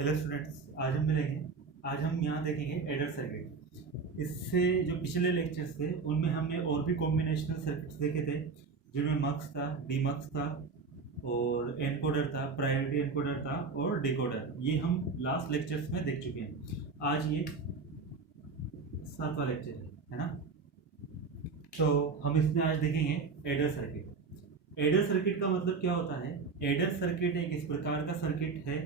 Hello students, आज हम यहाँ देखेंगे एडर सर्किट। इससे जो पिछले लेक्चर्स थे उनमें हमने और भी कॉम्बिनेशनल सर्किट्स देखे थे, जिनमें मक्स था, डीमक्स था और एनकोडर था, प्रायोरिटी एनकोडर था और डिकोडर। ये हम लास्ट लेक्चर्स में देख चुके हैं। आज ये 7वां लेक्चर है ना। तो हम इसमें आज देखेंगे एडर सर्किट। एडर सर्किट का मतलब क्या होता है? एडर सर्किट एक इस प्रकार का सर्किट है,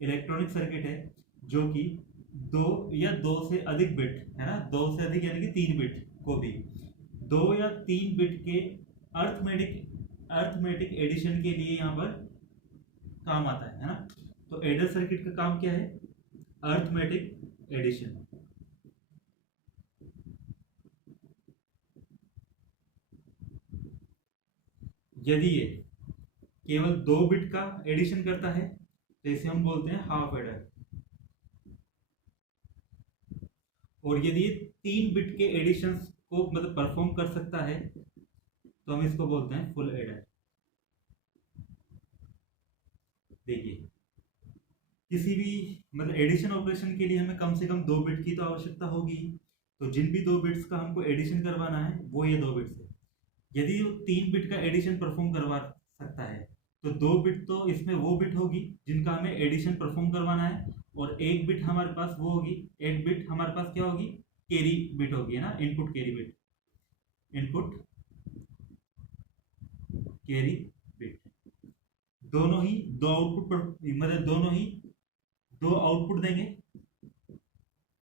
इलेक्ट्रॉनिक सर्किट है, जो कि दो या दो से अधिक बिट है ना, दो से अधिक यानी कि 3 बिट को भी 2 या 3 बिट के अर्थमेटिक एडिशन के लिए यहाँ पर काम आता है ना। तो एडर सर्किट का काम क्या है? Arithmetic addition. यदि ये केवल 2 बिट का एडिशन करता है तो इसे हम बोलते हैं हाफ एडर, और यदि ये 3 बिट के एडिशन को मतलब परफॉर्म कर सकता है तो हम इसको बोलते हैं फुल एडर। देखिए, किसी भी मतलब एडिशन ऑपरेशन के लिए हमें कम से कम 2 बिट की तो आवश्यकता होगी। तो जिन भी 2 बिट्स का हमको एडिशन करवाना है वो ये 2 बिट्स है। यदि वो 3 बिट का एडिशन परफॉर्म करवा सकता है तो 2 बिट तो इसमें वो बिट होगी जिनका हमें एडिशन परफॉर्म करवाना है, और 1 बिट हमारे पास वो होगी, 1 बिट हमारे पास क्या होगी? कैरी बिट होगी, है ना, input carry bit, input carry bit. दोनों ही दो आउटपुट मतलब दोनों ही 2 आउटपुट देंगे।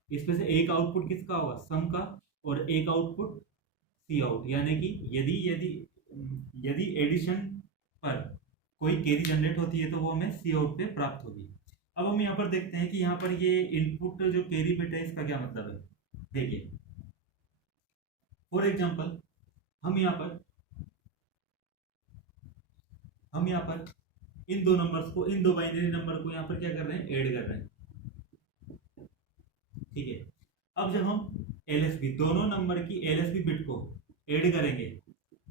इसमें से एक आउटपुट किसका होगा? सम का, और एक आउटपुट सी आउट, यानी कि यदि यदि यदि एडिशन पर कोई कैरी जनरेट होती है तो वो हमें सी आउट पे प्राप्त होगी। अब हम यहाँ पर देखते हैं कि यहाँ पर ये इनपुट जो कैरी बिट है इसका क्या मतलब है। देखिए, फॉर एग्जांपल हम यहाँ पर इन दो नंबर्स को, इन दो बाइनरी नंबर को यहाँ पर क्या कर रहे हैं? ऐड कर रहे हैं। ठीक है। अब जब हम एलएसबी दोनों नंबर की एलएसबी बिट को ऐड करेंगे,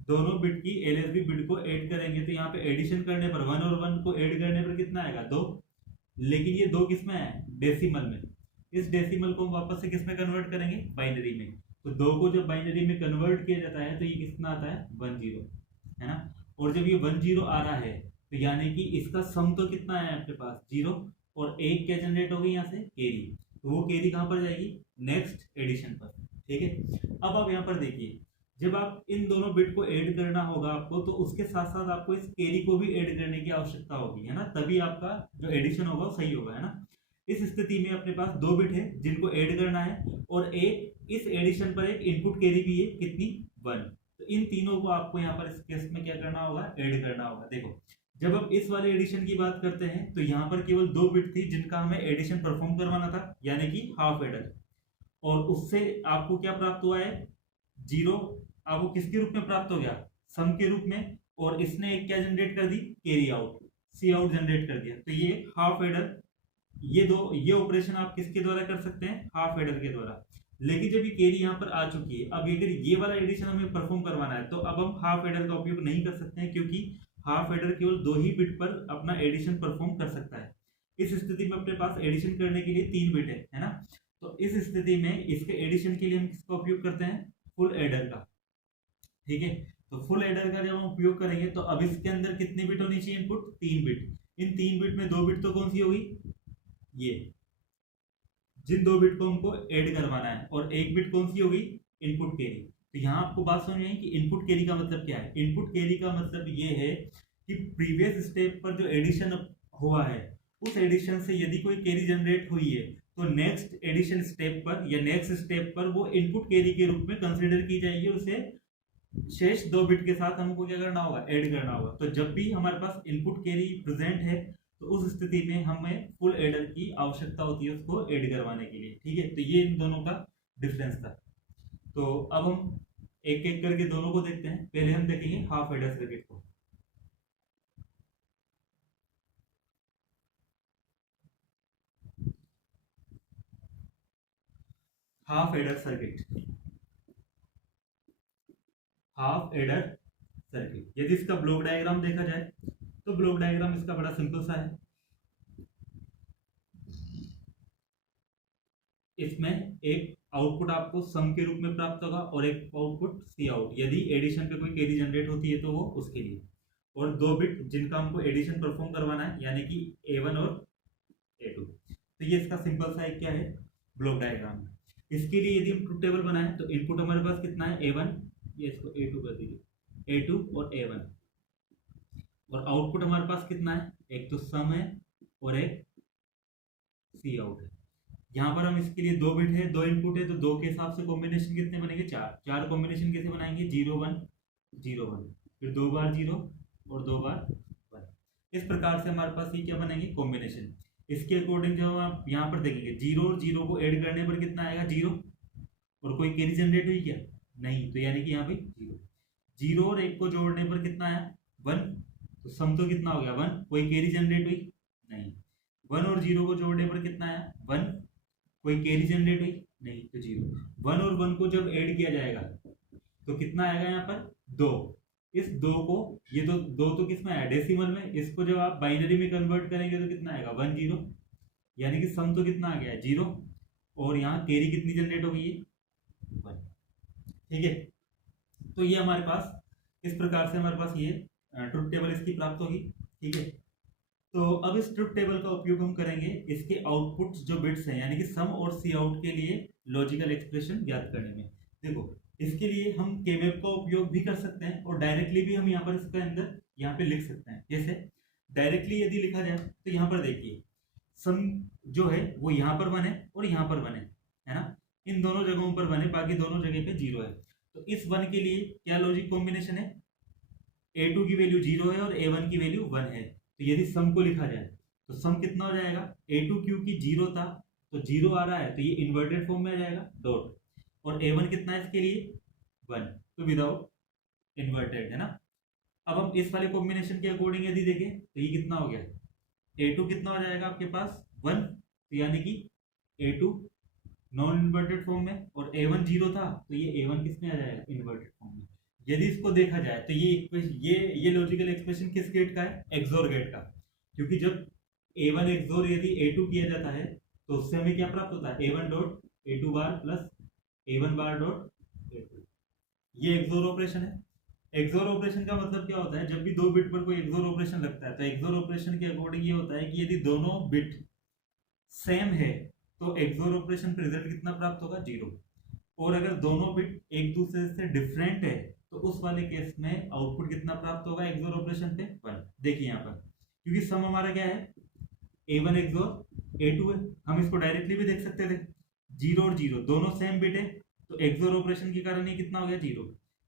दोनों बिट की एलएसबी बिट को ऐड करेंगे, तो यहाँ पे एडिशन करने पर 1 और 1 को ऐड करने पर कितना आएगा? 2। लेकिन ये 2 किस में है? डेसिमल में। इस डेसिमल को हम वापस से किस में कन्वर्ट करेंगे? बाइनरी में। तो 2 को जब बाइनरी में कन्वर्ट किया जाता है तो ये कितना आता है? 10, है ना। और जब ये 10 आ रहा है तो यानी कि इसका सम तो कितना है आपके पास? 0, और एक क्या जनरेट होगी यहाँ से? कैरी। तो वो कैरी कहाँ पर जाएगी? नेक्स्ट एडिशन पर। ठीक है। अब आप यहाँ पर देखिए, जब आप इन दोनों बिट को ऐड करना होगा आपको, तो उसके साथ साथ आपको इस कैरी को भी ऐड करने की आवश्यकता होगी, है ना, तभी आपका जो एडिशन होगा वो सही होगा, है ना। इस स्थिति में अपने पास 2 बिट है जिनको ऐड करना है, और एक इस एडिशन पर एक इनपुट कैरी भी है, कितनी? 1। तो इन तीनों को आपको यहाँ पर इस केस में क्या करना होगा? ऐड करना होगा। देखो, जब हम इस वाले एडिशन की बात करते हैं तो यहाँ पर केवल 2 बिट थी जिनका हमें एडिशन परफॉर्म करवाना था, यानी कि हाफ एडर, और उससे आपको क्या प्राप्त हुआ है? 0। आपको किसके रूप में प्राप्त हो गया? सम के रूप में। और इसने एक क्या जनरेट कर दी? कैरी आउट, सी आउट जनरेट कर दिया। तो ये हाफ एडर, ये ऑपरेशन आप किसके द्वारा कर सकते हैं? हाफ एडर के द्वारा। लेकिन जब ये कैरी यहाँ पर आ चुकी है, अब अगर ये वाला एडिशन हमें परफॉर्म करवाना है तो अब हम हाफ एडर का उपयोग नहीं कर सकते हैं, क्योंकि हाफ एडर केवल 2 ही बिट पर अपना एडिशन परफॉर्म कर सकता है। इस स्थिति में अपने पास एडिशन करने के लिए 3 बिट है ना। तो इस स्थिति में इसके एडिशन के लिए हम किसका उपयोग करते हैं? फुल एडर का। ठीक है। तो फुल एडर का जब हम उपयोग करेंगे तो अब इसके अंदर कितनी बिट होनी चाहिए? Input 3 bit. इन 3 बिट में 2 बिट तो कौन सी होगी? ये, जिन 2 बिट को हमको ऐड करवाना है, और 1 बिट कौन सी होगी? Input carry. तो यहाँ आपको बात समझ में आई कि इनपुट कैरी का मतलब क्या है? इनपुट कैरी का मतलब ये है कि प्रीवियस स्टेप पर जो एडिशन हुआ है उस एडिशन से यदि कोई कैरी जनरेट हुई है तो नेक्स्ट एडिशन स्टेप पर या नेक्स्ट स्टेप पर वो इनपुट कैरी के रूप में कंसीडर की जाएगी, उसे शेष 2 बिट के साथ हमको क्या करना होगा? ऐड करना होगा। तो जब भी हमारे पास इनपुट कैरी प्रेजेंट है तो उस स्थिति में हमें फुल एडर की आवश्यकता होती है उसको ऐड करवाने के लिए। ठीक है। तो ये इन दोनों का डिफरेंस था। तो अब हम एक एक करके दोनों को देखते हैं। पहले हम देखेंगे हाफ एडर सर्किट को। Half adder circuit, half adder circuit यदि इसका ब्लॉक डायग्राम देखा जाए तो ब्लॉक डायग्राम इसका बड़ा सिंपल सा है। इसमें एक आउटपुट आपको सम के रूप में प्राप्त होगा और एक आउटपुट सी आउट, यदि एडिशन पे कोई कैरी जनरेट होती है तो वो उसके लिए, और 2 बिट जिनका हमको एडिशन परफॉर्म करवाना है, यानी कि A1 और A2। तो ये इसका सिंपल सा एक क्या है, ब्लॉक डायग्राम है। इसके लिए यदि हम ट्रुथ टेबल बनाए तो इनपुट हमारे पास कितना है, A1, ये इसको A2 कर दीजिए, A2 और A1, और आउटपुट हमारे पास कितना है, एक तो सम है और एक सी आउट है। यहाँ पर हम इसके लिए 2 बिट है, 2 इनपुट है, तो 2 के हिसाब से कॉम्बिनेशन कितने बनेंगे, 4 कॉम्बिनेशन कैसे बनाएंगे, 0 1 0 1, फिर 2 बार 0 और 2 बार 1। इस प्रकार से हमारे पास ये क्या बनेंगे, कॉम्बिनेशन। इसके अकॉर्डिंग जब आप यहाँ पर देखेंगे 0 और 0 को ऐड करने पर कितना आएगा, 0, और कोई कैरी जनरेट हुई क्या, नहीं, तो यानी कि यहाँ पे 0। 0 और 1 को जोड़ने पर कितना आया, 1, तो सम तो कितना हो गया 1, कोई कैरी जनरेट हुई नहीं। 1 और 0 को जोड़ने पर कितना आया, 1, कोई कैरी जनरेट हुई नहीं, तो 0। 1 और 1 को जब ऐड किया जाएगा तो कितना आएगा यहाँ पर, 2। इस 2 को, ये तो 2 तो किसमें आया, डेसिमल में, इसको जब आप बाइनरी में कन्वर्ट करेंगे तो कितना आएगा, 1 0, यानी कि सम तो कितना आ गया है, 0, और यहाँ कैरी कितनी जनरेट हो गई है, 1। ठीक है, तो ये हमारे पास इस प्रकार से हमारे पास ये ट्रुथ टेबल इसकी प्राप्त होगी। ठीक है, तो अब इस ट्रुथ टेबल का उपयोग हम करेंगे इसके आउटपुट जो बिट्स हैं, यानी कि सम और सी आउट के लिए लॉजिकल एक्सप्रेशन ज्ञात करने में। देखो, इसके लिए हम केमैप का उपयोग भी कर सकते हैं और डायरेक्टली भी हम यहाँ पर इसके अंदर यहाँ पे लिख सकते हैं। जैसे डायरेक्टली यदि लिखा जाए तो यहाँ पर देखिए, सम जो है वो यहाँ पर 1 है और यहाँ पर 1 है ना, इन दोनों जगहों पर 1 है, बाकी दोनों जगह पे 0 है। तो इस 1 के लिए क्या लॉजिक कॉम्बिनेशन है, A2 की वैल्यू 0 है और A1 की वैल्यू 1 है। तो यदि सम को लिखा जाए तो सम कितना हो जाएगा, A2 क्योंकि 0 था तो 0 आ रहा है तो ये इन्वर्टेड फॉर्म में आ जाएगा डॉट, और A1 कितना है इसके लिए 1, तो विदाउट इन्वर्टेड, है ना। अब हम इस वाले कॉम्बिनेशन के अकॉर्डिंग यदि देखें तो ये कितना हो गया, A2 कितना हो जाएगा आपके पास 1, तो यानी कि A2 नॉन इन्वर्टेड फॉर्म में, और A1 0 था तो ये A1 किस में आ जाएगा, इन्वर्टेड फॉर्म में। यदि इसको देखा जाए तो ये लॉजिकल एक्सप्रेशन किस गेट का है, एक्सोर गेट का, क्योंकि जब A1 एक्सोर यदि A2 किया जाता है तो उससे हमें क्या प्राप्त होता है, A1 dot A2 bar plus A1 bar dot A2। ये एक्सोर ऑपरेशन है। एक्सोर ऑपरेशन का मतलब क्या होता है, जब भी 2 बिट पर कोई एक्सोर ऑपरेशन लगता है तो एक्सोर ऑपरेशन के अकॉर्डिंग ये होता है कि यदि दोनों बिट सेम है तो एक्सोर ऑपरेशन पर रिजल्ट कितना प्राप्त होगा, 0, और अगर दोनों बिट एक दूसरे से डिफरेंट है तो उस वाले केस में आउटपुट कितना प्राप्त होगा एक्सोर ऑपरेशन पे, 1। देखिए यहाँ पर क्योंकि सम हमारा क्या है, A1 एक्सोर A2 है, हम इसको डायरेक्टली भी देख सकते थे, 0 और 0 दोनों सेम बिट है तो एक्सोर ऑपरेशन के कारण ये कितना हो गया, 0।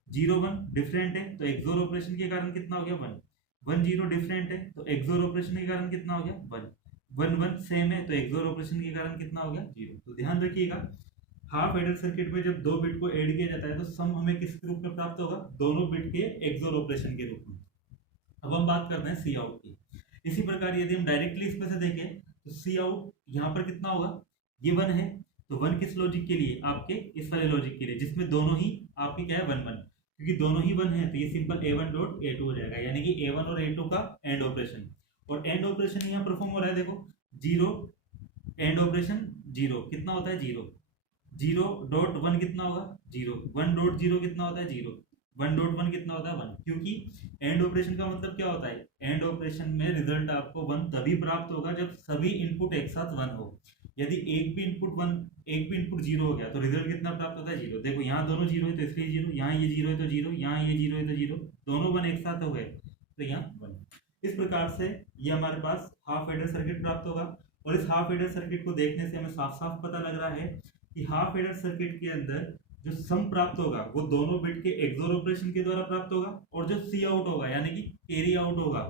0 1 डिफरेंट है तो एक्सोर ऑपरेशन के कारण कितना हो गया, 1। 1 0 डिफरेंट है तो एक्सोर ऑपरेशन के कारण कितना हो गया, 1। 1 1 सेम है तो एक्सोर ऑपरेशन के कारण कितना हो गया, 0। तो ध्यान रखिएगा, हाफ एडर सर्किट में जब 2 बिट को ऐड किया जाता है तो सम हमें किस रूप में प्राप्त होगा, दोनों बिट के एक्सोर ऑपरेशन के रूप में। अब हम बात करते हैं सी आउट की। इसी प्रकार यदि हम डायरेक्टली इसमें से देखें तो सी आउट यहाँ पर कितना होगा, ये 1 है, तो 1 किस लॉजिक के लिए, आपके इस वाले लॉजिक के लिए जिसमें दोनों ही आपके क्या है, 1 1, क्योंकि दोनों ही 1 है तो ये सिंपल A1 डॉट A2 हो जाएगा, यानी कि A1 और A2 का एंड ऑपरेशन। और एंड ऑपरेशन यहाँ परफॉर्म हो रहा है, देखो 0 एंड ऑपरेशन 0 कितना होता है, 0 0 डॉट 1 कितना होगा, 0 1 डॉट 0 कितना होता है, 0 1 डॉट 1 कितना होता है, 1, क्योंकि एंड ऑपरेशन का मतलब क्या होता है, एंड ऑपरेशन में रिजल्ट आपको 1 तभी प्राप्त होगा जब सभी इनपुट एक साथ 1 हो। यदि एक भी इनपुट 0 हो गया तो रिजल्ट कितना प्राप्त होता है, 0। देखो यहाँ दोनों 0 है तो इसलिए 0, यहाँ ये 0 है तो 0, यहाँ ये 0 है तो 0, दोनों 1 एक साथ हो गए तो यहाँ 1। इस प्रकार से ये हमारे पास हाफ एडर सर्किट प्राप्त होगा। और इस हाफ एडर सर्किट को देखने से हमें साफ साफ पता लग रहा है कि हाफ एडर सर्किट के अंदर जो सम प्राप्त होगा वो दोनों बिट के एक्सोर ऑपरेशन के द्वारा प्राप्त होगा, और जो सी आउट होगा यानी कि कैरी आउट होगा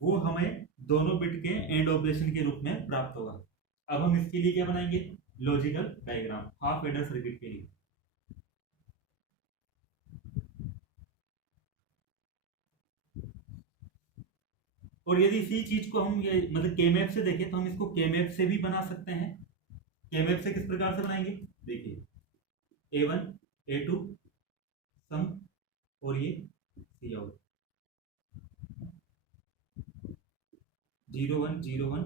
वो हमें दोनों बिट के एंड ऑपरेशन के रूप में प्राप्त होगा। अब हम इसके लिए क्या बनाएंगे, logical diagram half adder circuit के लिए। और यदि इसी चीज को हम ये मतलब केमैप से देखें तो हम इसको केमैप से भी बना सकते हैं। केमैप से किस प्रकार से बनाएंगे, देखिए A1 A2 सम और ये सी आउट, 0 1 0 1,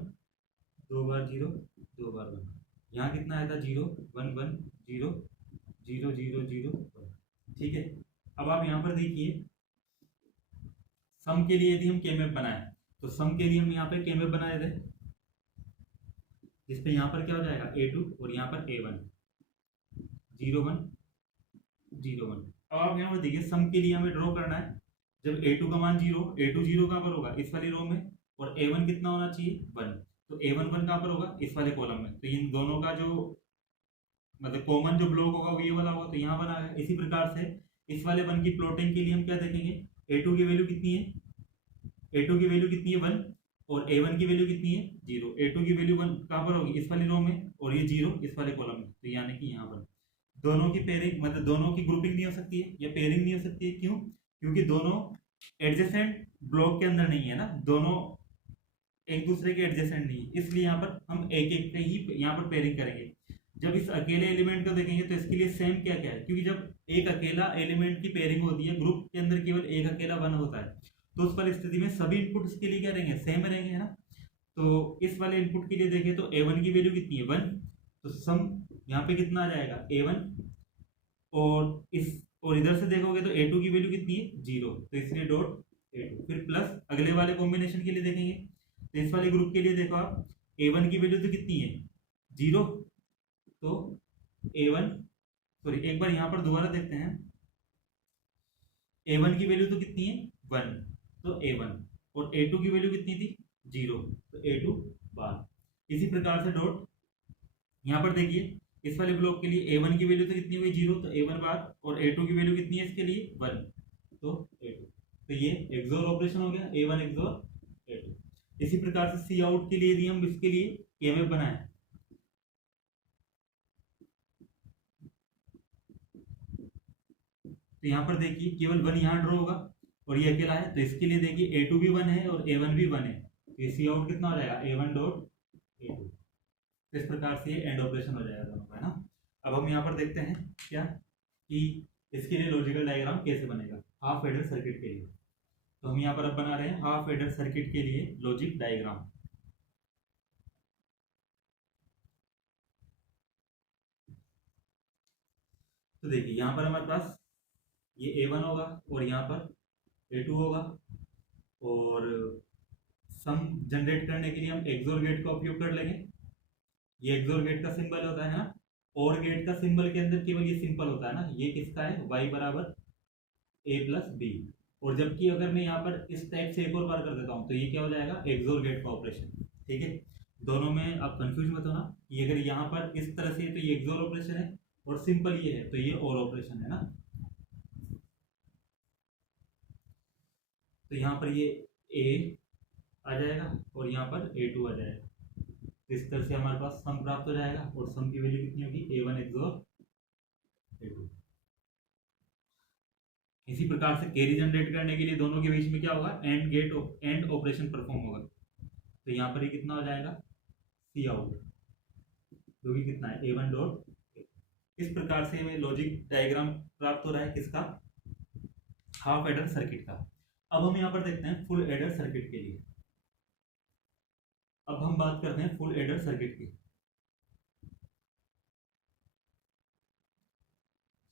2 बार 0 2 बार 1। यहाँ कितना आया था 0 1 1 0 0 0 0 1। ठीक है, अब आप यहाँ पर देखिए सम के लिए यदि हम केमेप बनाए तो सम के लिए हम यहाँ पे केमेप बनाए थे, जिसपे यहाँ पर क्या हो जाएगा A2 और यहाँ पर A1 0 1 0 1। अब आप यहाँ पर देखिए सम के लिए हमें ड्रॉ करना है, जब A2 का मान 0, A2 0 कहाँ पर होगा इस वाली रो में, और A1 कितना होना चाहिए 1, तो A1 1 कहाँ पर होगा इस वाले कॉलम में, तो इन दोनों का जो मतलब कॉमन जो ब्लॉक होगा वो ये वाला होगा, तो यहाँ बना है। इसी प्रकार से इस वाले 1 की प्लॉटिंग के लिए हम क्या देखेंगे, A2 की वैल्यू कितनी है, A2 की वैल्यू कितनी है 1, और A1 की वैल्यू कितनी है 0। A2 की वैल्यू 1 कहाँ पर होगी इस वाली रो में, और ये 0 इस वाले कॉलम में, तो यानी कि यहाँ पर दोनों की पेयरिंग मतलब दोनों की ग्रुपिंग नहीं हो सकती है या पेयरिंग नहीं हो सकती है। क्यों? क्योंकि दोनों एडजेसेंट ब्लॉक के अंदर नहीं है ना, दोनों एक दूसरे के एडजेसेंट नहीं है, इसलिए यहाँ पर हम एक एक का ही यहाँ पर पेयरिंग करेंगे। जब इस अकेले एलिमेंट को देखेंगे तो इसके लिए सेम क्या क्या है, क्योंकि जब एक अकेला एलिमेंट की पेयरिंग होती है, ग्रुप के अंदर केवल एक अकेला 1 होता है, तो उस वाली स्थिति में सभी इनपुट इसके लिए क्या रहेंगे सेम रहेंगे, है ना। तो इस वाले इनपुट के लिए देखें तो A1 की वैल्यू कितनी है 1, तो सम यहाँ पे कितना आ जाएगा A1, और इधर से देखोगे तो A2 की वैल्यू कितनी है 0, तो इसलिए डॉट A2, फिर प्लस अगले वाले कॉम्बिनेशन के लिए देखेंगे तो इस वाले ग्रुप के लिए देखो आप A1 की वैल्यू तो कितनी है 0, तो A1 सॉरी एक बार यहाँ पर दोबारा देखते हैं, A1 की वैल्यू तो कितनी है 1, तो A1, और A2 की वैल्यू कितनी थी 0, तो A2 बार। इसी प्रकार से डॉट यहाँ पर देखिए इस वाले ब्लॉक के लिए A1 की वैल्यू तो कितनी हुई 0, तो A1 बार, और A2 की वैल्यू कितनी है इसके लिए 1, तो A2, तो ये एक्सोर ऑपरेशन हो गया A1 एक्सोर A2। इसी प्रकार से सी आउट के लिए यदि हम इसके लिए केमेप बनाए तो यहाँ पर देखिए केवल 1 यहाँ ड्रॉ होगा और ये अकेला है, तो इसके लिए देखिए A2 भी 1 है और A1 भी 1 है, तो सी आउट कितना हो जाएगा A1 डॉट A2। इस प्रकार से ये एंड ऑपरेशन हो जाएगा दोनों का, है ना। अब हम यहाँ पर देखते हैं क्या कि इसके लिए लॉजिकल डायग्राम कैसे बनेगा हाफ एडर सर्किट के लिए। तो हम यहाँ पर अब बना रहे हैं हाफ एडर सर्किट के लिए लॉजिक डायग्राम। तो देखिए यहाँ पर हमारे पास ये A1 होगा और यहाँ पर A2 होगा, और सम जनरेट करने के लिए हम एक्सोर गेट का उपयोग कर लेंगे। ये एक्सोर गेट का सिंबल होता है ना, और गेट का सिंबल के अंदर केवल ये सिंपल होता है ना, ये किसका है y बराबर a प्लस बी, और जबकि अगर मैं यहाँ पर इस टाइप से एक और बार कर देता हूँ तो ये क्या हो जाएगा एक्सोर गेट का ऑपरेशन। ठीक है, दोनों में आप कंफ्यूज मत होना, ये अगर यहाँ पर इस तरह से है तो ये एक्सोर ऑपरेशन है, और सिंपल ये है तो ये और ऑपरेशन है ना। तो यहाँ पर ये a आ जाएगा और यहाँ पर A2 आ जाएगा, इस तरह से हमारे पास सम प्राप्त हो जाएगा, और सम की वैल्यू कितनी होगी A1 एक्सोर A2। इसी प्रकार से कैरी जनरेट करने के लिए दोनों के बीच में क्या होगा एंड ऑपरेशन परफॉर्म होगा, तो यहाँ पर ये कितना हो जाएगा सी आउट, जो कि कितना है A1 डॉट। इस प्रकार से हमें लॉजिक डायग्राम प्राप्त हो रहा है किसका हाफ एडर सर्किट का। अब हम यहाँ पर देखते हैं फुल एडर सर्किट के लिए। अब हम बात करते हैं फुल एडर सर्किट की।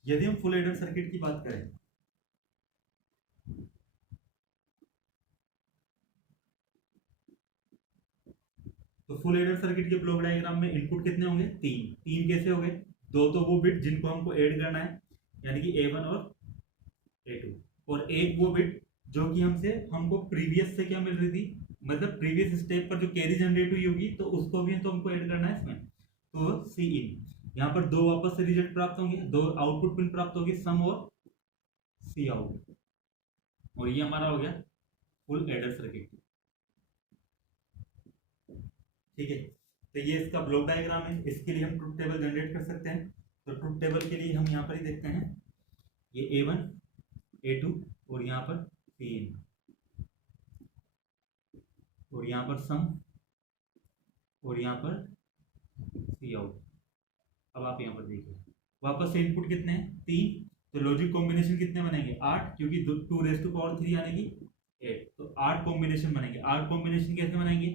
यदि हम फुल एडर सर्किट की बात करें तो फुल एडर सर्किट के ब्लॉक डायग्राम में इनपुट कितने होंगे तीन कैसे हो गए, दो तो वो बिट जिनको हमको ऐड करना है यानी कि A1 और A2, और एक वो बिट जो कि हमको प्रीवियस से क्या मिल रही थी, मतलब प्रीवियस स्टेप पर जो कैरी जनरेट हुई होगी तो उसको भी तो हमको ऐड करना है इसमें, तो सी इन। यहाँ पर दो वापस से रिजल्ट प्राप्त होंगे, दो आउटपुट पिन प्राप्त होगी सम और सी आउट, और ये हमारा हो गया फुल एडर सर्किट। ठीक है, तो ये इसका ब्लॉक डायग्राम है, इसके लिए हम ट्रुथ टेबल जनरेट कर सकते हैं। तो ट्रुथ टेबल के लिए हम यहाँ पर ही देखते हैं ये A1 A2 और यहाँ पर C और यहाँ पर सम और यहाँ पर सी आउट। अब आप यहाँ पर देखिए वापस से इनपुट कितने हैं 3, तो लॉजिक कॉम्बिनेशन कितने बनेंगे 8, क्योंकि 2⁻³ आनेगी 8, तो 8 कॉम्बिनेशन बनेंगे। 8 कॉम्बिनेशन कैसे बनेंगे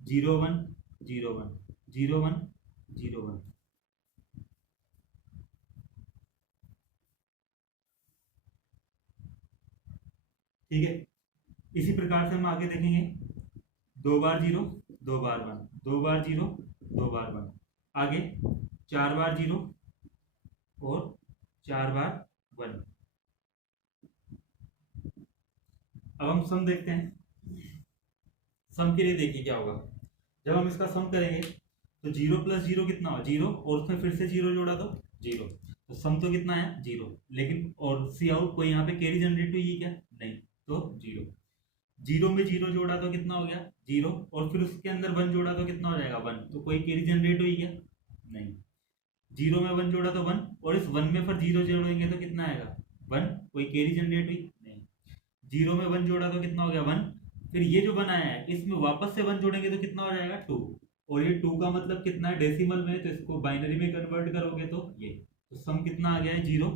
0 1 0 1 0 1 0 1। ठीक है, इसी प्रकार से हम आगे देखेंगे 2 बार 0 2 बार 1, 2 बार 0 2 बार 1, आगे 4 बार 0 और 4 बार 1। अब हम सम देखते हैं। सम के लिए देखिए क्या होगा, जब हम इसका सम करेंगे तो 0 प्लस 0 कितना हो 0, और उसमें फिर से 0 जोड़ा तो 0, तो सम तो कितना है 0, लेकिन और सी आउट कोई यहाँ पे कैरी जनरेट हुई है क्या, नहीं, तो 0। 0 में 0 जोड़ा तो कितना हो गया 0, और फिर उसके अंदर 1 जोड़ा तो कितना हो जाएगा 1, तो कोई कैरी जनरेट हुई क्या, नहीं। 0 में 1 जोड़ा तो 1, और इस 1 में फिर 0 जोड़ेंगे तो कितना आएगा 1, कोई कैरी जनरेट हुई नहीं। 0 में 1 जोड़ा तो कितना हो गया 1, फिर ये जो 1 आया है इसमें वापस से 1 जोड़ेंगे तो कितना हो जाएगा 2, और ये 2 का मतलब कितना है डेसिमल में, तो इसको बाइनरी में कन्वर्ट करोगे तो ये, तो सम कितना आ गया है 0,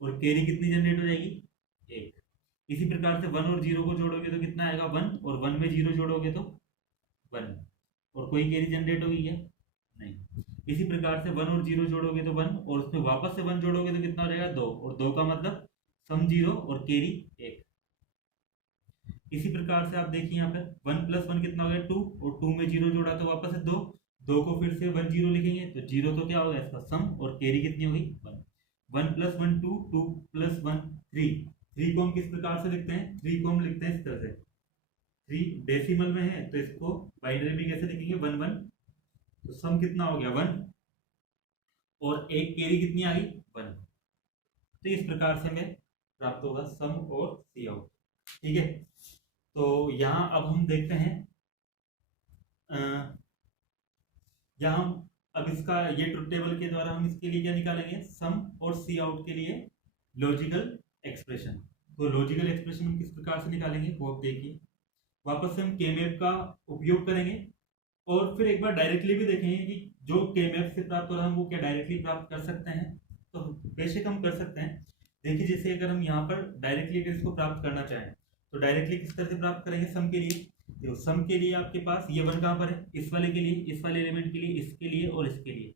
और कैरी कितनी जनरेट हो जाएगी 1। इसी प्रकार से 1 और 0 को जोड़ोगे तो कितना आएगा 1, और 1 में 0 जोड़ोगे तो 1, और कोई कैरी जनरेट होगी क्या, नहीं। इसी प्रकार से 1 और 0 जोड़ोगे तो 1, और उसमें वापस से 1 जोड़ोगे तो कितना हो जाएगा 2, और 2 का मतलब सम 0 और कैरी 1। इसी प्रकार से आप देखिए यहाँ पे 1 प्लस 1 कितना हो गया 2, और 2 में 0 जोड़ा तो वापस से 2, 2 को फिर से 1 0 लिखेंगे तो 0 तो क्या होगा इसका सम, और कैरी कितनी होगी 1। 1 प्लस 1 2, 2 प्लस 1 3। 3 को हम किस प्रकार से लिखते हैं, 3 को हम लिखते हैं इस तरह से, 3 डेसिमल में है तो इसको बाइनरी में कैसे लिखेंगे 1 1, तो सम कितना हो गया 1, और एक कैरी कितनी आ गई 1, तो इस प्रकार से हमें प्राप्त होगा सम और सी आउट। ठीक है, तो यहाँ अब हम देखते हैं यहाँ हम अब इसका ये ट्रुथ टेबल के द्वारा हम इसके लिए क्या निकालेंगे, सम और सी आउट के लिए लॉजिकल एक्सप्रेशन। तो लॉजिकल एक्सप्रेशन हम किस प्रकार से निकालेंगे वो आप देखिए। वापस से हम केमैप का उपयोग करेंगे, और फिर एक बार डायरेक्टली भी देखेंगे कि जो केमैप से प्राप्त हो रहा है हम वो क्या डायरेक्टली प्राप्त कर सकते हैं, तो बेशक हम कर सकते हैं। देखिए जैसे अगर हम यहाँ पर डायरेक्टली अगर इसको प्राप्त करना चाहें तो डायरेक्टली किस तरह से प्राप्त करेंगे सम के लिए। तो सम के लिए आपके पास ये 1 कहाँ पर है, इस वाले के लिए, इस वाले एलिमेंट के लिए, इसके लिए और इसके लिए।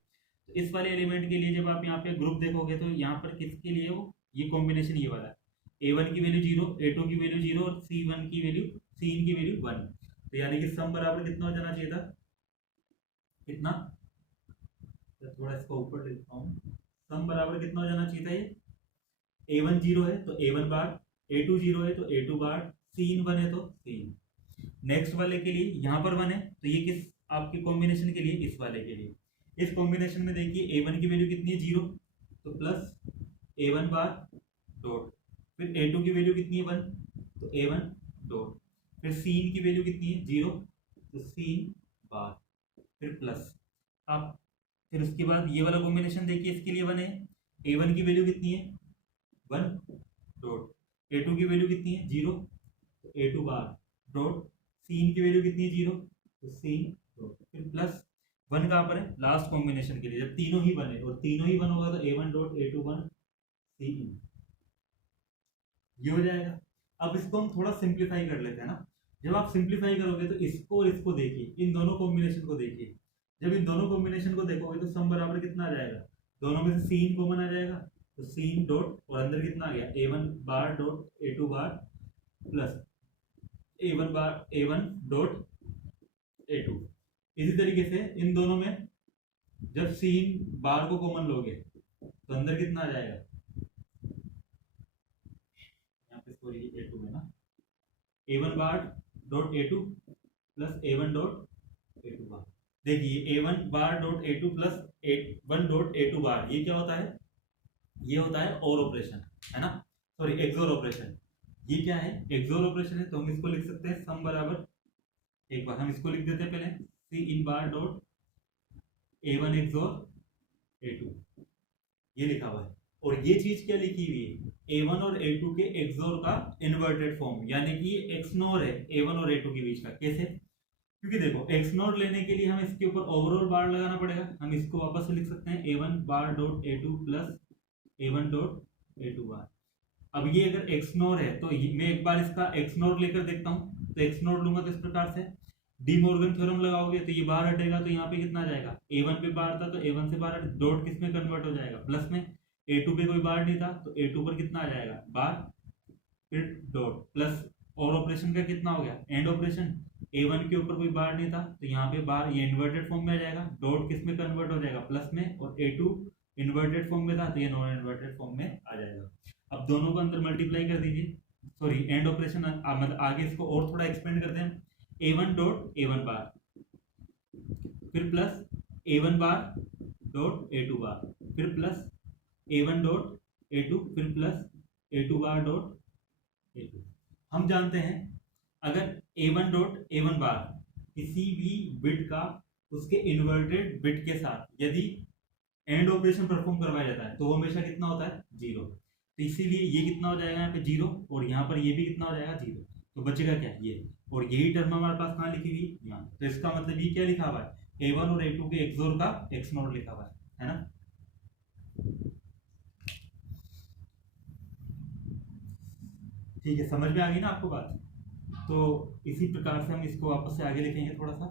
तो इस वाले एलिमेंट के लिए जब आप यहाँ पे ग्रुप देखोगे तो यहाँ पर किसके लिए वो ये कॉम्बिनेशन ये वाला, a1 की वैल्यू 0, a2 की वैल्यू 0 और c1 की वैल्यू cin की वैल्यू 1। तो यानी कि सम बराबर कितना हो जाना चाहिए था, कितना, तो थोड़ा इसको ऊपर लिखता हूँ, सम बराबर कितना हो जाना चाहिए था, ये a1 0 है तो a1 बार, a2 0 है तो a2 बार, cin 1 है तो cin। नेक्स्ट वाले के लिए यहाँ पर 1 है तो ये किस आपके कॉम्बिनेशन के लिए, इस वाले के लिए। इस कॉम्बिनेशन में देखिए a1 की वैल्यू कितनी है 0, तो प्लस a1 बार डॉट, फिर a2 की वैल्यू कितनी है 1, तो a1 डॉट, फिर cin की वैल्यू कितनी है 0, तो cin बार, फिर प्लस। आप फिर उसके बाद ये वाला कॉम्बिनेशन देखिए, इसके लिए 1 है, a1 की वैल्यू कितनी है 1 डॉट, a2 की वैल्यू कितनी है 0, तो a2 बार डॉट, cin की वैल्यू कितनी है 0, तो cin डॉट, फिर प्लस 1 कहाँ पर है लास्ट कॉम्बिनेशन के लिए, जब तीनों ही 1 है और तीनों ही 1 होगा तो a1 डॉट a2 1 cin, ये हो जाएगा। अब इसको हम थोड़ा सिंप्लीफाई कर लेते हैं ना। जब आप सिंप्लीफाई करोगे तो इसको और इसको देखिए, इन दोनों कॉम्बिनेशन को देखिए। जब इन दोनों कॉम्बिनेशन को देखोगे तो सम बराबर कितना आ जाएगा, दोनों में से सीन कॉमन आ जाएगा, तो सीन डॉट और अंदर कितना आ गया a1 bar dot a2 bar plus a1 बार a1 डॉट a2। इसी तरीके से इन दोनों में जब सीन बार को कॉमन लोगे तो अंदर कितना आ जाएगा, सॉरी a2 है ना, a1 bar dot a2 plus a1 dot a2 बार। देखिए a1 bar dot a2 plus a1 dot a2 बार, ये क्या होता है, ये होता है और ऑपरेशन है ना, सॉरी एक्सोर ऑपरेशन। ये क्या है एक्सोर ऑपरेशन है, तो हम इसको लिख सकते हैं सम बराबर, एक बार हम इसको लिख देते हैं पहले, सी in bar dot a1 एक्सोर a2, ये लिखा हुआ है। और ये चीज क्या लिखी हुई है, a1 और a2 के एक्सोर का इन्वर्टेड फॉर्म, यानी कि ये एक्सनोर है a1 और a2 के बीच का। कैसे, क्योंकि देखो एक्सनोर लेने के लिए हमें इसके ऊपर ओवरऑल बार लगाना पड़ेगा। हम इसको वापस से लिख सकते हैं a1 bar dot a2 plus a1 dot a2 बार। अब ये अगर एक्सनोर है तो मैं एक बार इसका एक्सनोर लेकर देखता हूँ, तो एक्सनोर लूंगा तो इस प्रकार से डी मॉर्गन थ्योरम लगाओगे तो ये बाहर हटेगा, तो यहाँ पे कितना आ जाएगा, ए वन पे बाहर था तो ए वन से बाहर डॉट किस में कन्वर्ट हो जाएगा, प्लस में। ए टू पे कोई बाहर नहीं था तो ए टू पर कितना आ जाएगा, बार, फिर डॉट प्लस। और ऑपरेशन का कितना हो गया, एंड ऑपरेशन। ए वन के ऊपर कोई बार नहीं था तो यहाँ पे बार, ये इन्वर्टेड फॉर्म में आ जाएगा, डॉट किस में कन्वर्ट हो जाएगा, प्लस में। और ए टू इन्वर्टेड फॉर्म में था तो ये नॉन इन्वर्टेड फॉर्म में आ जाएगा। अब दोनों को अंदर मल्टीप्लाई कर दीजिए, सॉरी एंड ऑपरेशन, मतलब आगे इसको और थोड़ा एक्सपेंड करते हैं। A one dot A one bar, फिर plus A one bar dot A two bar, फिर plus A one dot A two, फिर plus A two bar dot A two. हम जानते हैं अगर A one dot A one bar किसी भी bit का उसके इन्वर्टेड बिट के साथ यदि एंड ऑपरेशन परफॉर्म करवाया जाता है तो वो हमेशा कितना होता है, जीरो। तो इसीलिए ये कितना हो जाएगा यहाँ पे जीरो, और यहाँ पर ये भी कितना हो जाएगा, जीरो। तो बचेगा क्या, ये। और यही टर्म हमारे पास कहाँ लिखी हुई, यहाँ। तो इसका मतलब ये क्या लिखा हुआ है, ए वन और ए टू के एक्सोर का एक्स नोट लिखा हुआ है ना। ठीक है, समझ में आ गई ना आपको बात। तो इसी प्रकार से हम इसको वापस से आगे लिखेंगे थोड़ा सा।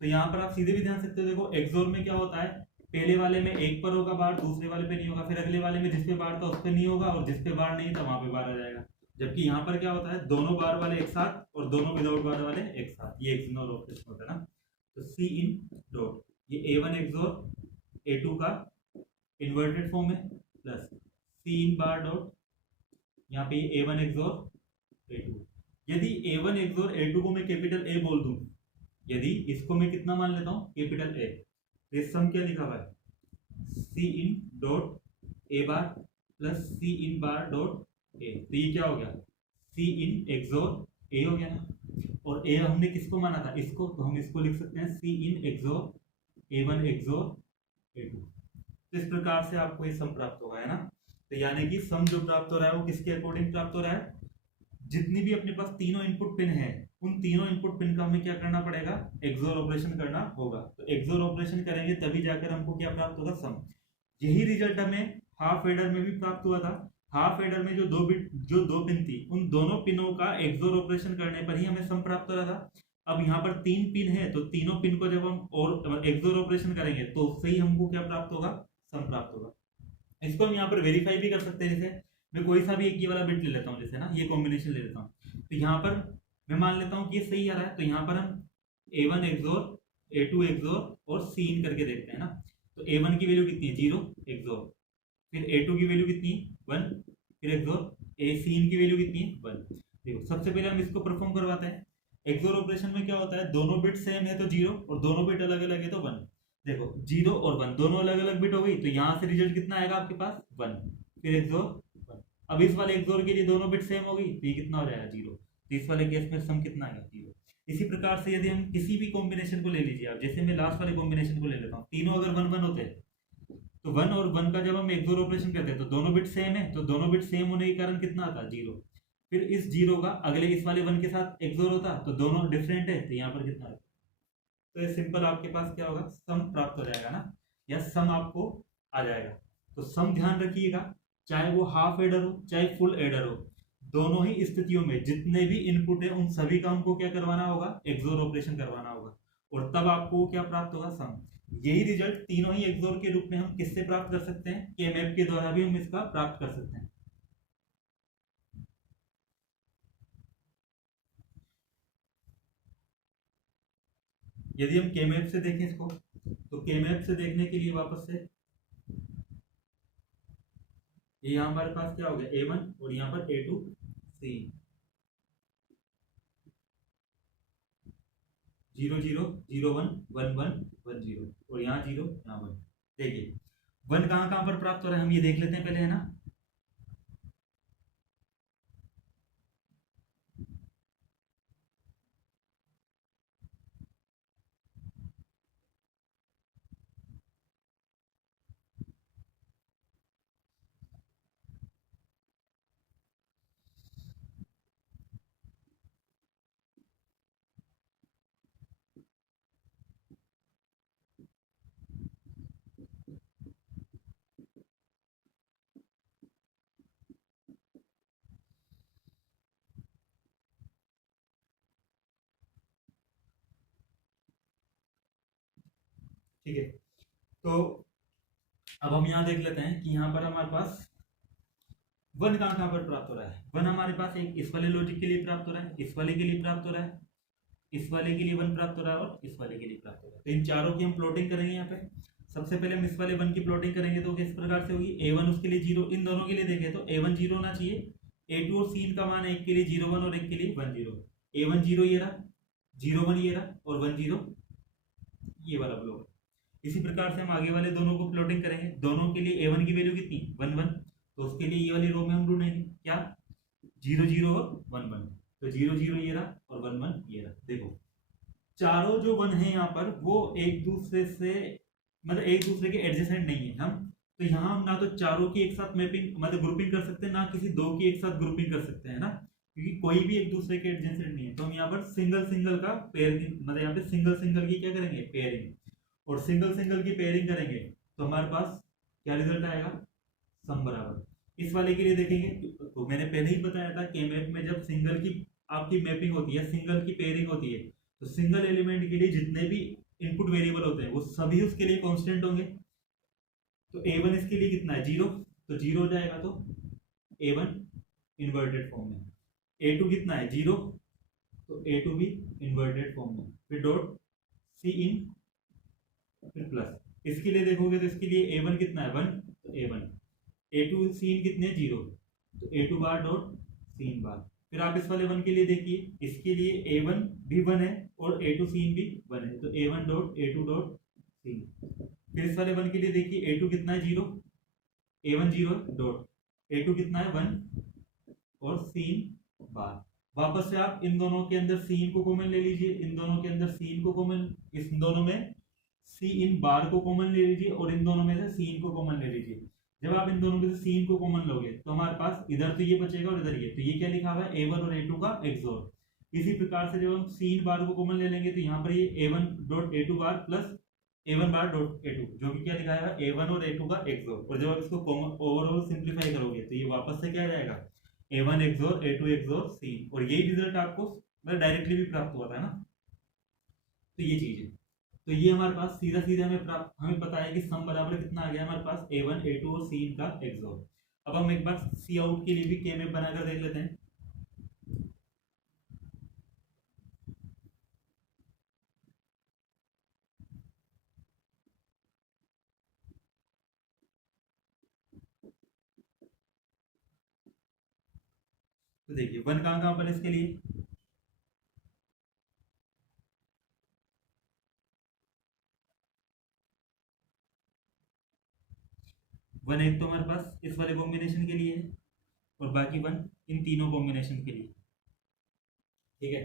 तो यहाँ पर आप सीधे भी ध्यान सकते हो, देखो एक्सोर में क्या होता है, पहले वाले में एक पर होगा बार, दूसरे वाले पे नहीं होगा, फिर अगले वाले में जिस पे बार था उस पे नहीं होगा, और जिस पे बार नहीं था वहां पे बार आ जाएगा। जबकि यहाँ पर क्या होता है, दोनों बार वाले एक साथ और दोनों विदाउट बार वाले एक साथ, ये एक्सनोर ऑपरेशन होता है ना। तो सी इन डॉट, ये ए वन एक्सोर ए टू का इन्वर्टेड फॉर्म है, plus C in bar dot, यहाँ पे ए वन एक्सोर ए टू। यदि ए वन एक्सोर ए टू को मैं कैपिटल ए बोल दूं, यदि इसको मैं कितना मान लेता हूँ, कैपिटल ए, तो इस सम क्या लिखा हुआ है, C in dot A bar plus C in bar dot A. तो ये क्या हो गया, सी इन एक्सोर ए हो गया ना। और ए हमने किसको माना था, इसको, तो हम इसको लिख सकते हैं सी इन एक्सोर ए वन एक्सोर ए टू। तो इस प्रकार से आपको ये सम प्राप्त होगा, है ना। तो यानी कि सम जो प्राप्त हो रहा है वो किसके अकॉर्डिंग प्राप्त हो रहा है, जितनी भी अपने पास तीनों इनपुट पिन है उन तीनों इनपुट पिन का हमें क्या करना पड़ेगा, एक्सोर ऑपरेशन करना होगा। तो एक्सोर ऑपरेशन करेंगे तभी जाकर हमको क्या प्राप्त होगा, सम। यही रिजल्ट हमें हाफ एडर में भी प्राप्त हुआ था। हाफ एडर में जो दो पिन थी उन दोनों पिनों का एक्सोर ऑपरेशन करने पर ही हमें सम प्राप्त हो रहा था। अब यहाँ पर तीन पिन है तो तीनों पिन को जब हम और एक्सोर ऑपरेशन करेंगे तो उससे ही हमको क्या प्राप्त होगा, सम प्राप्त होगा। इसको हम यहाँ पर वेरीफाई भी कर सकते हैं। जैसे मैं कोई सा भी एक ये वाला बिट ले लेता हूँ, जैसे ना ये कॉम्बिनेशन ले लेता हूँ, तो यहाँ पर मैं मान लेता हूँ कि ये सही आ रहा है। तो यहाँ पर हम ए वन एक्सोर ए टू एक्सोर और सी इन करके देखते हैं ना। तो ए वन की वैल्यू कितनी है, जीरो एक्सोर, फिर ए टू की वैल्यू कितनी है, वन, फिर एक्सोर, ए सी इन की वैल्यू कितनी है, वन। देखो सबसे पहले हम इसको परफॉर्म करवाते हैं। एक्सोर ऑपरेशन में क्या होता है, दोनों बिट सेम है तो जीरो, और दोनों बिट अलग अलग है तो वन। देखो जीरो और वन दोनों अलग अलग बिट हो गई, तो यहाँ से रिजल्ट कितना आएगा आपके पास, वन, फिर एक्सोर वन। अब इस वाले एक्सोर के लिए दोनों बिट सेम हो गई तो ये कितना हो जाएगा, जीरो। तो इस वाले केस में सम कितना आएगा, जीरो। इसी प्रकार से यदि हम किसी भी कॉम्बिनेशन को ले लीजिए आप, जैसे मैं लास्ट वाले कॉम्बिनेशन को ले लेता हूँ, तीनों अगर वन वन होते हैं तो वन और वन का जब हम एक्सोर ऑपरेशन करते हैं तो दोनों बिट सेम है, तो दोनों बिट सेम होने के कारण कितना आता है, जीरो। फिर इस जीरो का अगले इस वाले वन के साथ एक्सोर होता तो दोनों डिफरेंट है, तो यहाँ पर कितना आता। तो ये सिंपल आपके पास क्या होगा, सम प्राप्त हो जाएगा ना, या सम आपको आ जाएगा। तो सम ध्यान रखिएगा, चाहे वो हाफ एडर हो चाहे फुल एडर हो, दोनों ही स्थितियों में जितने भी इनपुट है उन सभी का हमको क्या करवाना होगा, एक्सोर ऑपरेशन करवाना होगा, और तब आपको क्या प्राप्त होगा, सम। यही रिजल्ट तीनों ही एक्सोर के रूप में हम किससे प्राप्त कर सकते हैं, के मैप के द्वारा भी हम इसका प्राप्त कर सकते हैं। यदि हम के मैप से देखें इसको, तो के मैप से देखने के लिए वापस से ये यहाँ हमारे पास क्या हो गया, ए वन, और यहाँ पर A two C, zero zero zero one one one one zero, और यहाँ जीरो यहाँ वन। देखिए वन कहाँ कहाँ पर प्राप्त हो रहा है हम ये देख लेते हैं पहले, है ना। ठीक है, तो अब हम यहाँ देख लेते हैं कि यहाँ पर हमारे पास वन कहाँ पर प्राप्त हो रहा है। वन हमारे पास एक इस वाले लॉजिक के लिए प्राप्त हो रहा है, इस वाले के लिए प्राप्त हो रहा है, इस वाले के लिए वन प्राप्त हो रहा है और इस वाले के लिए प्राप्त हो रहा है। तो इन चारों की हम प्लॉटिंग करेंगे। यहाँ पे सबसे पहले हम इस वाले वन की प्लॉटिंग करेंगे तो किस प्रकार से होगी, a1 उसके लिए 0, इन दोनों के लिए देखें तो a1 0 होना चाहिए, a2 और c का मान एक के लिए 0 1 और एक के लिए 1 0, a1 0 ये रहा, 0 1 ये रहा और 1 0 ये वाला ब्लॉक। इसी प्रकार से हम आगे वाले दोनों को प्लॉटिंग करेंगे। दोनों के लिए a1 की वैल्यू कितनी 1 1, तो उसके लिए ये वाली रो में हम ढूंढेंगे क्या 0 0 और 1 1, तो 0 0 ये रहा और 1 1 ये रहा। देखो चारों जो वन है यहाँ पर वो एक दूसरे से मतलब एक दूसरे के एडजेसेंट नहीं है। हम तो यहाँ हम ना तो चारों की एक साथ मैपिंग मतलब ग्रुपिंग कर सकते हैं, ना किसी दो की एक साथ ग्रुपिंग कर सकते हैं ना, क्योंकि कोई भी एक दूसरे के एडजेसेंट नहीं है। तो हम यहाँ पर सिंगल सिंगल का पेयरिंग मतलब यहाँ पे सिंगल सिंगल की क्या करेंगे पेयरिंग, और सिंगल सिंगल की पेयरिंग करेंगे तो हमारे पास क्या रिजल्ट आएगा सम बराबर। इस वाले के लिए देखेंगे तो मैंने पहले ही बताया था के मैप में जब सिंगल की आपकी मैपिंग होती है, सिंगल की पेयरिंग होती है, तो सिंगल एलिमेंट के लिए जितने भी इनपुट वेरिएबल होते हैं वो सभी उसके लिए कांस्टेंट होंगे। तो a1 इसके लिए कितना है 0, तो 0 हो जाएगा, तो a1 इन्वर्टेड फॉर्म में, a2 कितना है 0, तो a2 भी इन्वर्टेड फॉर्म में, फिर डॉट सी इन फिर प्लस। इसके लिए देखोगे तो इसके लिए a1 कितना है 1, तो a1, a2 सी इन कितने 0, तो a2 bar dot C in बार। फिर आप इस वाले वन के लिए देखिए, इसके लिए a1 भी 1 है और a2 सीन भी 1 है, तो a1 dot a2 dot scene. फिर इस वाले वन के लिए देखिए a2 कितना है 0, a1 0 डॉट a2 कितना है 1 और सीन बार। वापस से आप इन दोनों के अंदर सीन को कॉमन ले लीजिए, इन दोनों के अंदर सीन को कॉमन, इस दोनों में सी इन बार को कॉमन ले लीजिए और इन दोनों में से सीन को कॉमन ले लीजिए। जब आप इन दोनों में से सीन को कॉमन लोगे तो हमारे पास इधर तो ये बचेगा और इधर ये, तो ये क्या लिखा हुआ है a1 और a2 का एक्सोर। इसी प्रकार से जब हम सीन बार को कॉमन ले लेंगे तो यहाँ पर ये a1 dot a2 bar plus a1 bar dot a2 जो कि क्या लिखा है a1 और a2 का एक्सोर। और जब आप इसको कॉमन ओवरऑल सिंप्लीफाई करोगे तो ये वापस से क्या जाएगा a1 एक्सोर a2 एक्सोर सीन, और यही रिजल्ट आपको मतलब डायरेक्टली भी प्राप्त हुआ था ना। तो ये चीज है, तो ये हमारे पास सीधा सीधा हमें पता है कि सम बराबर कितना आ गया हमारे पास a1 a2 और c का एक्सोर। अब हम एक बार सी आउट के लिए भी के मैप बनाकर देख लेते हैं। तो देखिए वन कहाँ कहाँ पर इसके लिए, वन एक तो हमारे पास इस वाले कॉम्बिनेशन के लिए है और बाकी वन इन तीनों कॉम्बिनेशन के लिए। ठीक है,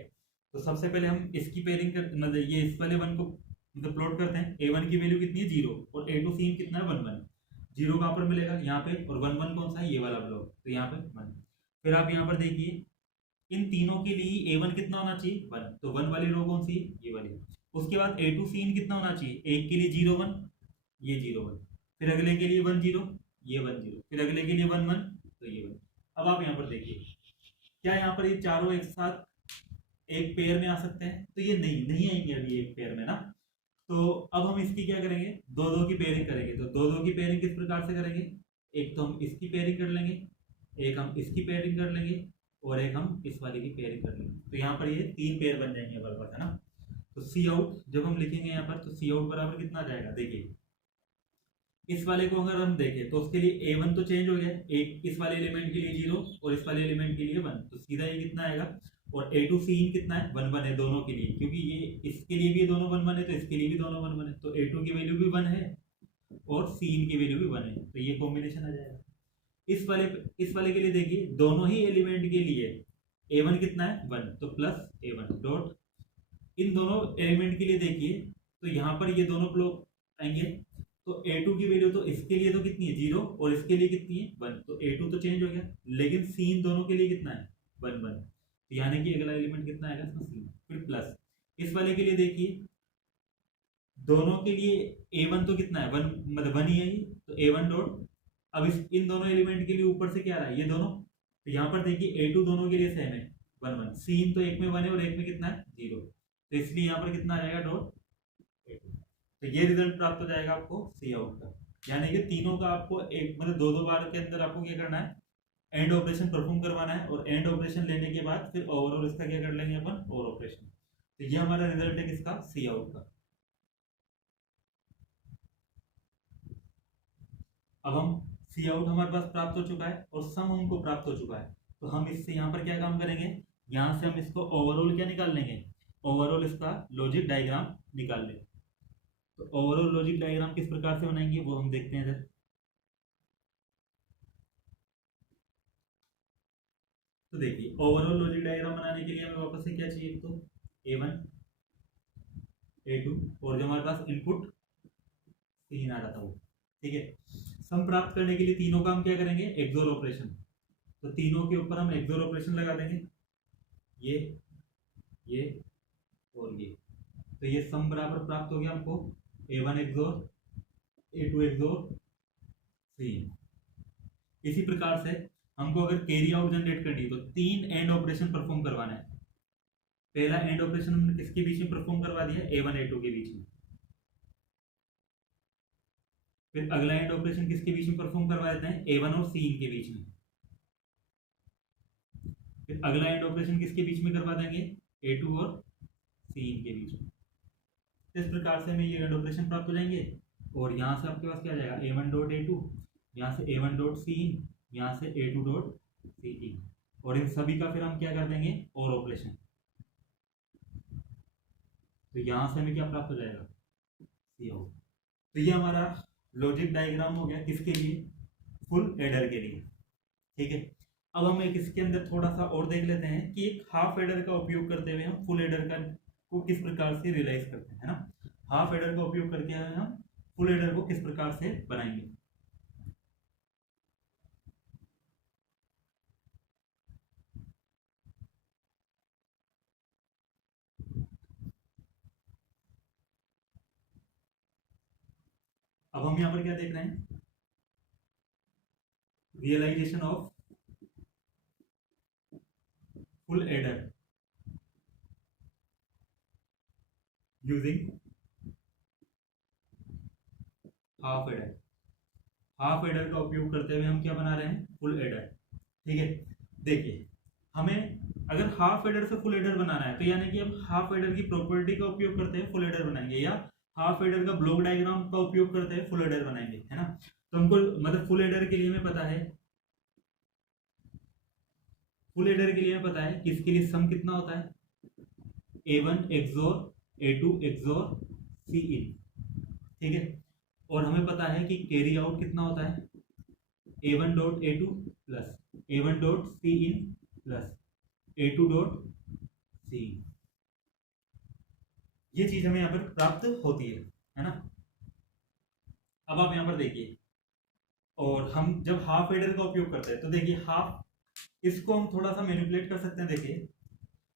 तो सबसे पहले हम इसकी पेयरिंग कर मतलब ये इस वाले वन को मतलब प्लॉट करते हैं। a1 की वैल्यू कितनी है 0 और a2 सीन कितना है 1 1, 0 कहाँ पर मिलेगा यहाँ पे, और 1 1 कौन सा है ये वाला ब्लॉक, तो यहाँ पे 1। फिर आप यहाँ पर देखिए इन तीनों के लिए a1 कितना होना चाहिए 1, तो 1 वाली रो कौन सी है ये वाली। उसके बाद a2 सीन कितना होना चाहिए, एक के लिए 0 1 ये 0 1, फिर अगले के लिए 1 0 ये 1 0, फिर अगले के लिए 1 1 तो ये 1। अब आप यहाँ पर देखिए क्या यहाँ पर ये चारों एक साथ एक पेयर में आ सकते हैं, तो ये नहीं आएंगे अभी एक पेयर में ना। तो अब हम इसकी क्या करेंगे दो दो की पेयरिंग करेंगे। तो दो दो की पेयरिंग किस प्रकार से करेंगे, एक तो हम इसकी पेयरिंग कर लेंगे, एक हम इसकी पेयरिंग कर लेंगे और एक हम इस वाले की पेयरिंग कर लेंगे। तो यहाँ पर ये 3 पेयर बन जाएंगे हमारे पास है ना। तो सी आउट जब हम लिखेंगे यहाँ पर तो सी आउट बराबर कितना आ जाएगा, देखिए इस वाले को अगर हम देखें तो उसके लिए a1 तो चेंज हो गया, एक इस वाले एलिमेंट के लिए 0 और इस वाले एलिमेंट के लिए 1, तो सीधा ये कितना आएगा। और a2 सीन कितना है 1 1 है दोनों के लिए, क्योंकि ये इसके लिए भी दोनों 1 1 है तो इसके लिए भी दोनों 1 1 है, तो a2 की वैल्यू भी 1 है और सीन की वैल्यू भी 1 है, तो ये कॉम्बिनेशन आ जाएगा। इस वाले के लिए देखिए दोनों ही एलिमेंट के लिए a1 कितना है 1, तो प्लस a1 डॉट इन दोनों एलिमेंट के लिए देखिए तो यहाँ पर ये दोनों ब्लॉक आएंगे। तो a2 की वैल्यू तो इसके लिए तो कितनी है 0 और इसके लिए कितनी है 1, तो a2 तो चेंज हो गया, लेकिन सीन दोनों के लिए कितना है 1 1, तो यानी कि अगला एलिमेंट कितना आएगा इसमें सीन। फिर प्लस इस वाले के लिए देखिए दोनों के लिए a1 तो कितना है 1 मतलब 1 ही है ये, तो a1 डॉट अब इन दोनों एलिमेंट के लिए ऊपर से क्या आ रहा है ये दोनों, तो यहाँ पर देखिए a2 दोनों के लिए सेम है 1 1, सीन तो एक में 1 है और एक में कितना है 0, तो इसलिए यहाँ पर कितना आ जाएगा डॉट a2। तो ये रिजल्ट प्राप्त हो जाएगा आपको सी आउट का। यानी कि तीनों का आपको एक मतलब दो दो बार के अंदर आपको क्या करना है, एंड ऑपरेशन परफॉर्म करवाना है, और एंड ऑपरेशन लेने के बाद फिर ओवरऑल इसका क्या कर लेंगे अपन, और ऑपरेशन। तो ये हमारा रिजल्ट है किसका, सी आउट का। अब हम सी आउट हमारे पास प्राप्त हो चुका है और सम हमको प्राप्त हो चुका है, तो हम इससे यहाँ पर क्या काम करेंगे, यहाँ से हम इसको ओवरऑल क्या निकाल लेंगे, ओवरऑल इसका लॉजिक डायग्राम निकाल लेंगे। तो ओवरऑल लॉजिक डायग्राम किस प्रकार से बनाएंगे वो हम देखते हैं इधर। तो देखिए ओवरऑल लॉजिक डायग्राम बनाने के लिए हमें वापस से क्या चाहिए, तो A1 A2 और जो हमारे पास इनपुट 3 आ रहा था वो, ठीक है। सम प्राप्त करने के लिए तीनों का हम क्या करेंगे, एक्सोर ऑपरेशन। तो तीनों के ऊपर हम एक्सोर ऑपरेशन लगा देंगे, ये और ये। तो ये सम बराबर प्राप्त हो गया हमको A1 एक्सोर A2 एक्सोर C। इसी प्रकार से हमको अगर कैरी आउट जनरेट करनी है तो 3 एंड ऑपरेशन परफॉर्म करवाना है। पहला एंड ऑपरेशन हमने किसके बीच में परफॉर्म करवा दिया, A1 A2 के बीच में। फिर अगला एंड ऑपरेशन किसके बीच में परफॉर्म करवा देते हैं, A1 और C के बीच में। फिर अगला एंड ऑपरेशन किसके बीच में करवा देंगे, A2 और C के बीच में। इस प्रकार से हमें ये एंड ऑपरेशन प्राप्त हो जाएंगे, और यहाँ से आपके पास क्या आ जाएगा, A1 डॉट A2, यहाँ से A1 डॉट C, यहाँ से A2 डॉट C, और इन सभी का फिर हम क्या कर देंगे, और ऑपरेशन। तो यहाँ से हमें क्या प्राप्त हो जाएगा, सी आउट। तो ये हमारा लॉजिक डायग्राम हो गया किसके लिए, फुल एडर के लिए, ठीक है। अब हम एक इसके अंदर थोड़ा सा और देख लेते हैं कि एक हाफ एडर का उपयोग करते हुए हम फुल एडर का को किस प्रकार से रियलाइज करते हैं, है ना। हाफ एडर का उपयोग करके हम फुल एडर को किस प्रकार से बनाएंगे। अब हम यहाँ पर क्या देख रहे हैं, realization of full adder using half adder. Half adder का उपयोग करते हुए हम क्या बना रहे हैं, फुल एडर, ठीक है। देखिए हमें अगर हाफ एडर से फुल एडर बनाना है तो यानी कि हम हाफ एडर की प्रॉपर्टी का उपयोग करते हैं फुल एडर बनाएंगे, या हाफ एडर का ब्लॉक डायग्राम का उपयोग करते हैं फुल एडर बनाएंगे, है ना। तो हमको मतलब फुल एडर के लिए हमें पता है, फुल एडर के लिए हमें पता है कि इसके लिए सम कितना होता है, A1 एक्सोर A2 एक्सोर C इन, ठीक है। और हमें पता है कि कैरी आउट कितना होता है, A1 dot A2 plus A1 dot C in plus A2 dot C। ये चीज हमें यहाँ पर प्राप्त होती है ना। अब आप यहाँ पर देखिए, और हम जब हाफ एडर का उपयोग करते हैं तो देखिए हाफ, इसको हम थोड़ा सा मैनिपुलेट कर सकते हैं। देखिए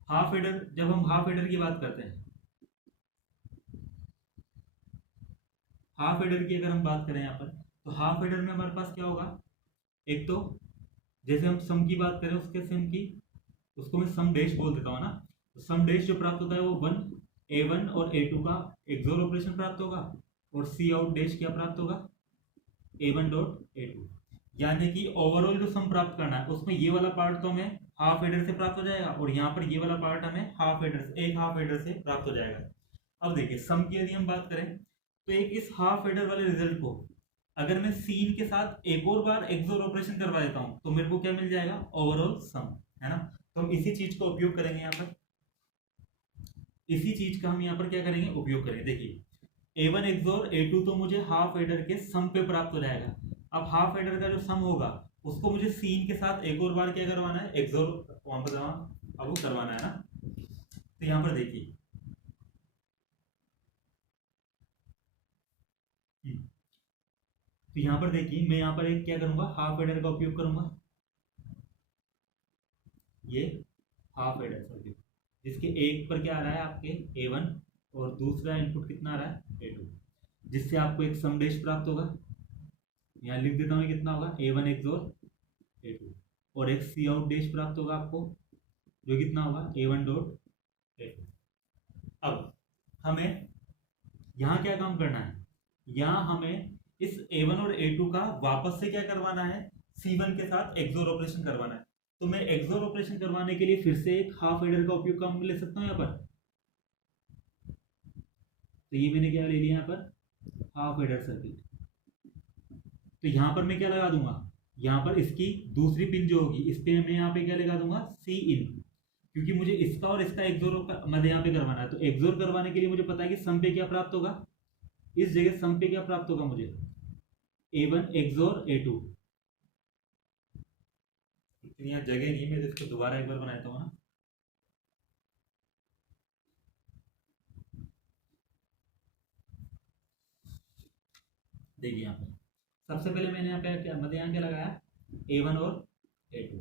हाफ एडर, जब हम हाफ एडर की बात करते हैं, हाफ एडर की अगर हम बात करें यहाँ पर, तो हाफ एडर में हमारे पास क्या होगा, एक तो जैसे हम सम की बात करें उसके सम की, उसको मैं सम डैश बोल देता हूँ ना। तो सम डैश जो प्राप्त होता है वो A1 और A2 का एक्सोर ऑपरेशन प्राप्त होगा, और सी आउट डैश क्या प्राप्त होगा, A1 डॉट A2। यानी कि ओवरऑल जो सम प्राप्त करना है उसमें ये वाला पार्ट तो हमें हाफ एडर से प्राप्त हो जाएगा, और यहाँ पर ये वाला पार्ट हमें हाफ एडर से, एक हाफ एडर से प्राप्त हो जाएगा। अब देखिए सम की यदि हम बात करें तो एक इस हाफ एडर वाले रिजल्ट को अगर मैं सीन के साथ एक और बार एक्सोर ऑपरेशन करवा देता हूं तो मेरे को क्या मिल जाएगा, ओवरऑल सम, है ना। तो हम इसी चीज का उपयोग करेंगे यहाँ पर, इसी चीज का हम यहाँ पर क्या करेंगे, उपयोग करेंगे। देखिए A1 एक्सोर A2 तो मुझे हाफ एडर के सम पे प्राप्त हो जाएगा। अब हाफ एडर का जो सम होगा उसको मुझे सीन के साथ एक और बार क्या करवाना है, एक्सोर अब वो करवाना है ना। तो यहाँ पर देखिए तो यहाँ पर देखिए मैं यहाँ पर एक क्या करूंगा, हाफ एडर का उपयोग करूंगा, ये हाफ एडर सर्किट, जिसके एक पर क्या आ रहा है आपके A1 और दूसरा इनपुट कितना आ रहा है A2, जिससे आपको एक सम डैश प्राप्त होगा। यहाँ लिख देता हूँ कितना होगा, A1 एक्सोर A2, और एक सी आउट डैश प्राप्त होगा आपको, जो कितना होगा A1 डॉट A2। अब हमें यहाँ क्या काम करना है, यहाँ हमें इस A1 और A2 का वापस से क्या करवाना है, C1 के साथ एक्सोर ऑपरेशन करवाना है। तो मैं एक्सोर ऑपरेशन करवाने के लिए फिर से एक हाफ एडर का उपयोग काम ले सकता हूँ यहाँ पर। तो ये मैंने क्या ले लिया यहाँ पर, हाफ एडर सर्किट। तो यहाँ पर मैं क्या लगा दूंगा, यहाँ पर इसकी दूसरी पिन जो होगी इस पे मैं यहाँ पे क्या लगा दूंगा, सी इन, क्योंकि मुझे इसका और इसका एक्सोर मतलब यहाँ पे करवाना है। तो एक्सोर करवाने के लिए मुझे पता है कि सम पे क्या प्राप्त होगा, इस जगह सम पे क्या प्राप्त होगा मुझे, A1 एक्सोर A2। इतनी यहाँ जगह नहीं, मैं इसको दोबारा एक बार बनाता हूँ ना। देखिए यहाँ पे सबसे पहले मैंने यहाँ पे क्या मतलब यहाँ क्या लगाया, A1 और A2,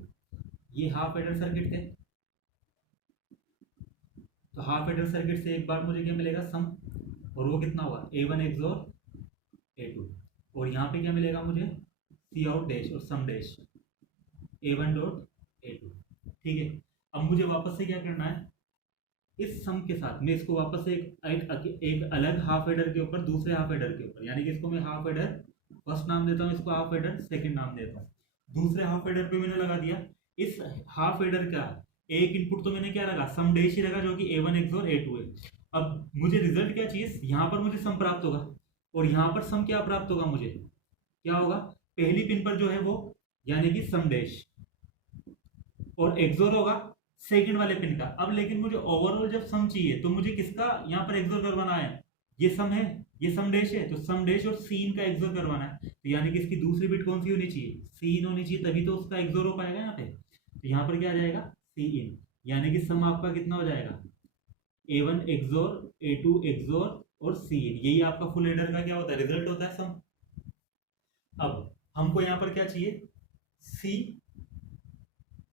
ये हाफ एडर सर्किट थे। तो हाफ एडर सर्किट से एक बार मुझे क्या मिलेगा, सम, और वो कितना हुआ, A1 एक्सोर A2। और यहाँ पे क्या मिलेगा मुझे, सी आउट डैश और सम डैश A1 डॉट A2। ठीक है, अब मुझे वापस से क्या करना है, इस सम के साथ मैं इसको वापस से एक अलग हाफ एडर के ऊपर दूसरे हाफ एडर के ऊपर, यानी कि इसको मैं हाफ एडर फर्स्ट नाम देता हूँ, इसको हाफ एडर सेकंड नाम देता हूँ। दूसरे हाफ एडर पे मैंने लगा दिया, इस हाफ एडर का एक इनपुट तो मैंने क्या लगा, सम डैश ही लगा, जो कि A1 एक्सोर A2 है। अब मुझे रिजल्ट क्या चाहिए, यहाँ पर मुझे सम प्राप्त होगा और यहाँ पर सम क्या प्राप्त होगा, मुझे क्या होगा, पहली पिन पर जो है वो यानी कि सम डैश, और एक्सोर होगा सेकंड वाले पिन का। अब लेकिन मुझे ओवरऑल जब सम चाहिए तो मुझे किसका यहाँ पर एक्सोर करवाना है, ये सम है, ये सम डैश है, तो सम डैश और सीन का एक्सोर करवाना है। तो यानी कि इसकी दूसरी बिट कौन सी होनी चाहिए, सीन होनी चाहिए, तभी तो उसका एक्सोर हो पाएगा यहाँ पे। तो यहाँ पर क्या आ जाएगा, सी इन, यानी कि सम आपका कितना हो जाएगा, A1 एक्सोर A2 एक्सोर और सी इन, यही आपका फुल एडर का क्या होता है, रिजल्ट होता है सम। अब हमको यहाँ पर क्या चाहिए, सी